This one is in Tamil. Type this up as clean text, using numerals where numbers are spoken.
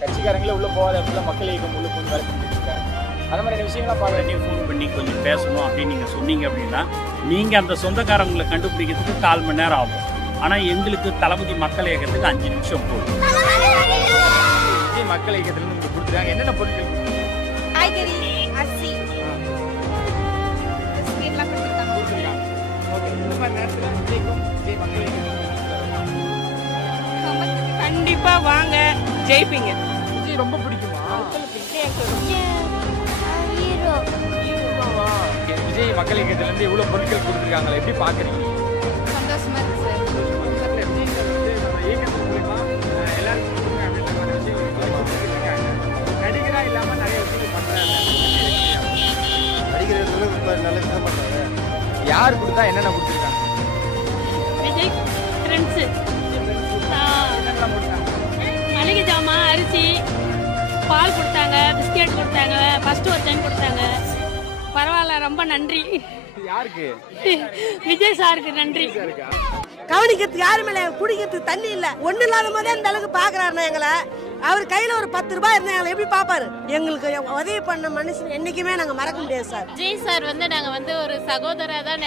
கட்சிக்காரங்களே உள்ள போகாத இடத்துல மக்கள் இயக்கம் உள்ள கொஞ்சம் வேலை செஞ்சுட்டு இருக்காங்க. அந்த மாதிரி விஷயங்கள்லாம் பார்க்குறேன். ஃபோன் பண்ணி கொஞ்சம் பேசணும் அப்படின்னு நீங்கள் சொன்னீங்க அப்படின்னா நீங்கள் அந்த சொந்தக்காரங்களை கண்டுபிடிக்கிறதுக்கு 1/4 மணி நேரம் ஆகும். ஆனால் எங்களுக்கு தளபதி மக்கள் இயக்கத்துக்கு 5 நிமிஷம் போதும். விஜய் மக்கள் இயக்கத்துல இருந்து கொடுத்துருக்காங்க. என்னென்ன பொருட்கள்? காய்கறி, அரிசி, பிஸ்கெட்லாம் கொடுத்துருக்காங்க. கொடுத்துருக்காங்க. ஓகே, இந்த மாதிரி நேரத்தில் விஜய்க்கும் விஜய் மக்கள் இயக்கத்துக்கும் கண்டிப்பா வாங்க, ஜெயிப்பீங்க. விஜய் ரொம்ப பிடிக்குமா? ஓகே, விஜய் மக்கள் இயக்கத்துல இருந்து இவ்வளவு பொருட்கள் கொடுத்துருக்காங்களா, எப்படி பாக்குறீங்க? சந்தோஷமா இருக்கு சார். விஜய் சார் வந்து நம்ம இயக்கத்தின் மூலமா எல்லாருக்கும் கொடுங்க அப்படின்ற மாதிரி விஷயங்கள் கொடுத்துருக்காங்க. நடிகரா இல்லாம நிறைய விஷயங்கள் பண்றாங்க. நடிகர்கள் நல்ல விஷயம் பண்றாங்க. யார் கொடுத்தா என்னென்ன கொடுத்துருக்காங்க? விஜய் ஃப்ரெண்ட்ஸு என்னென்னலாம் கொடுத்தாங்க? மளிகை ஜாமான், அரிசி, பால் கொடுத்தாங்க, பிஸ்கெட் கொடுத்தாங்க, ஃபர்ஸ்ட் ஒரு டைம் கொடுத்தாங்க. பரவாயில்ல, ரொம்ப நன்றி. யாருக்கு? விஜய் சாருக்கு நன்றி. இருக்கா? கவனிக்கிறதுக்கு யாரும் இல்லை, குடிக்கிறதுக்கு தண்ணி இல்லை, ஒன்றும் இல்லாத போதே இந்த அளவுக்கு பார்க்குறாருண்ணா எங்களை. அவர் கையில் ஒரு 10 ரூபாய் இருந்தால் எங்களை எப்படி பார்ப்பாரு? எங்களுக்கு உதவி பண்ண மனுஷன் என்றைக்குமே நாங்கள் மறக்க முடியாது சார். விஜய் சார் வந்து நாங்கள் வந்து ஒரு சகோதரா தான்